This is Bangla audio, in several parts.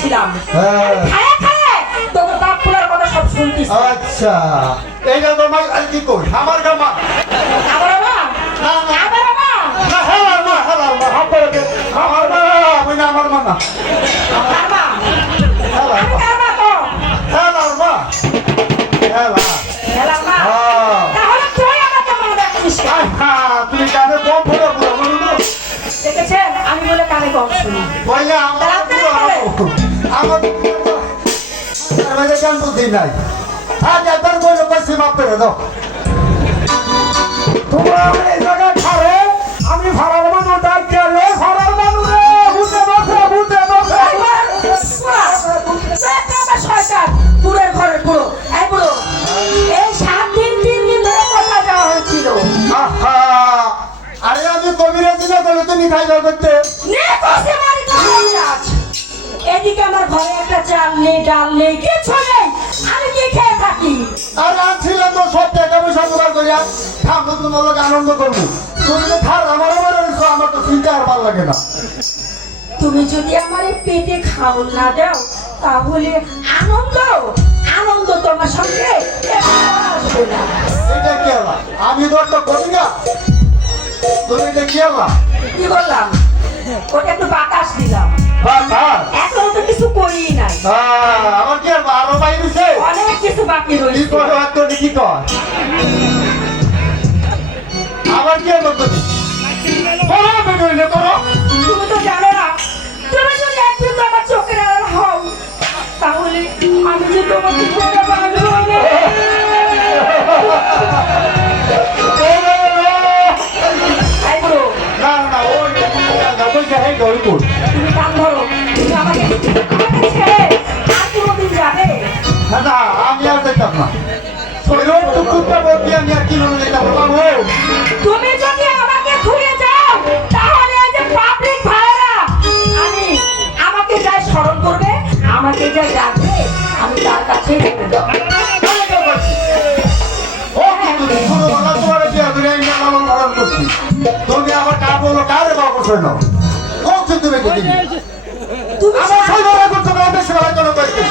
ছিলাম খায় খায় তোকে বাপ পোলার কথা সব শুনতিস আচ্ছা এইটা তোমার আর কি কই আমার গামা আমার মা না না আমার মা না হেলার মা হাপড়ে আমার মা আমি না আমার মা না আমার মা হেলার আমি মা কার মা তো হেলার মা হেলা হেলা মা তাহলে তুই আমাকে মা ডাকছিস কেন? তুমি কানে কম ফোড়া পুরো বলুন তো দেখেছেন আমি বলে কানে কম শুনি বইয়া আমার আমার কেন বুদ্ধি নাই আজ একবার বললো পাশে মাপ করে দাও তোমরা এই জায়গায় খারে আমি ভাড়ার মানুষ ডাক গেলে ভাড়ার মানুষ রে বুঝতে বসে শয়তান পুরের ঘরে পুরো এই পুরো এই 7 দিন 3 দিন ধরে কথা যাওয়া হয়েছিল আহা আরে আমি কবিরাজি না বলে তুমি খাইবার করতে নে কসে মারি কবিরাজ এদিকে আমার ঘরে একটা চাল নেই ডাল নেই কিছু নেই আমি কি খেয়ে থাকি আর আনছিলাম তো সব টাকা পয়সা জোগাড় করিয়া খাবো তোমার লোক আনন্দ করবো তুমি তো খার আমার তো চিন্তা আর ভালো লাগে না তুমি যদি আমার এই পেটে খাওন না দাও তাহলে আনন্দ আনন্দ তোমার সঙ্গে আসবে না এটা কি হলো আমি তো একটা কবিরা তুমি এটা কি হলো কি বললাম ওটা একটু বাতাস দিলাম এখন তো কিছু করি নাই আমার কি আর আরো বাইরেছে অনেক কিছু বাকি কি রয়েছে করো এত কি কর আমার কি আর করতে করো বেরোইলে করো তুমি তো জানো না তুমি যদি একদিন আমার চোখের আড়াল হও তাহলে আমি যে তোমাকে ছেড়ে বাঁচবো না। এই বুড়ো, না না ওই ওই জায়গায় গরিপুর তুমি কান ধরো তুমি আমাকে ছেড়ে আর কোনোদিন যাবে না আমি আর দেখতাম না ওই রোড টুকুটা বলতে আমি আর কিভাবে যেতাম বাবু তুমি যদি আমাকে ধুয়ে যাও তাহলে এই যে পাবলিক ভাড়া আমি আমাকে যাই স্মরণ করবে আমাকে যাই ডাকবে আমি তার কাছেই যেতে দাও তুমি আমার কাজ বলো কারে বাবু শোনো কোন তুমি তুমি আমার সৈন্যরা করছো না বেশি ভালো করে করতে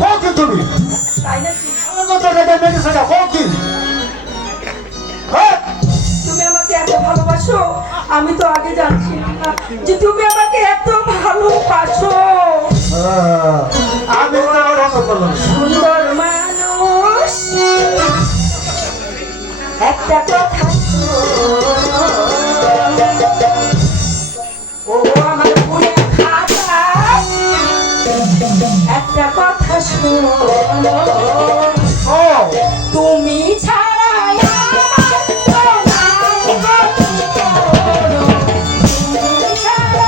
কোন তুমি তাই নাকি? আমার কথা দেখে মেডিসিন কোন কি হ্যাঁ তুমি আমাকে এত ভালোবাসো আমি তো আগে জানছিলাম না যে তুমি আমাকে এত ভালোবাসো আমি তো আর অন্য করলাম সুন্দর মানুষ একটা কথা শোনো। ও আমার পুরে খাতা একটা কথা শোনো ও তুমি ছাড়া আমার তো নাই গো কোনো। তুমি ছাড়া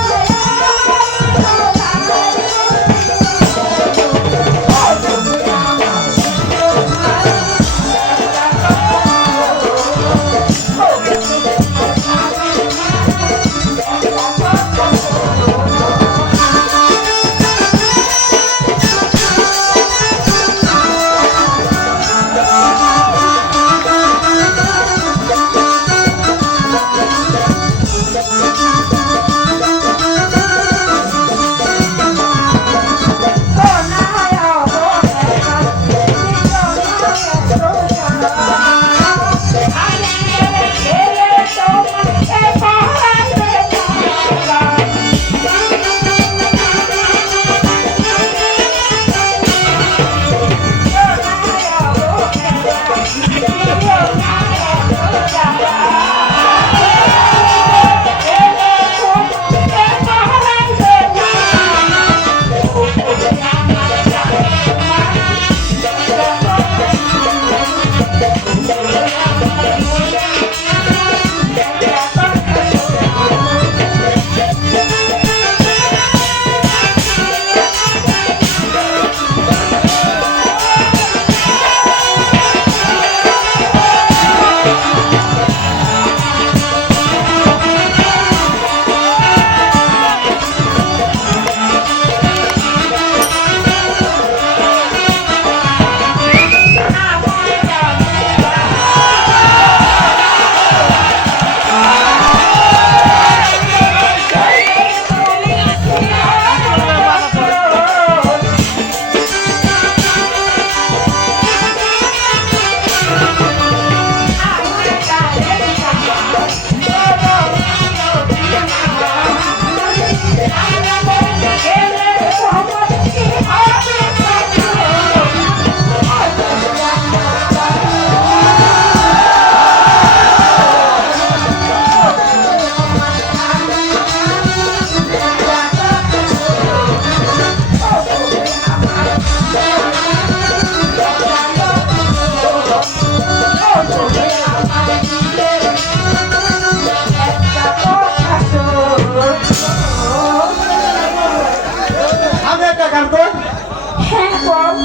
হ্যাঁ বল।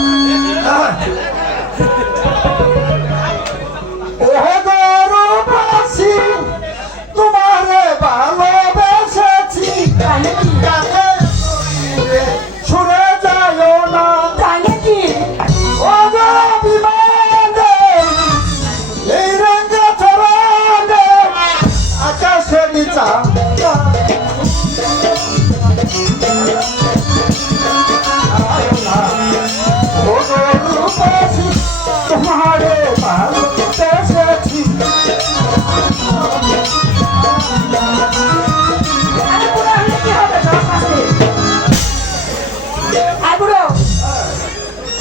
ওহে গরুবাসী তোমারে ভালোবেসেছি তাই নাকি? কাছে শুনে যাও না তাই নাকি? ও গো বিমানে এই রঙে চরণে আকাশে নিচা ও গরুবাসী তোমারে ভালোবেসেছি আরে বুড়ো হলে কি হবে? দশ আছে। আয় বুড়ো,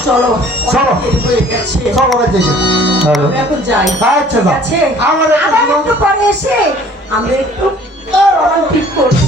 চলো চলো। অনেক দেরি হয়ে গেছে। সবাই দেখে আমরা এখন যাই। আচ্ছা ঠিক আছে? আমার আবার একটু পরে এসে আমরা একটু রোমান্টিক করবো।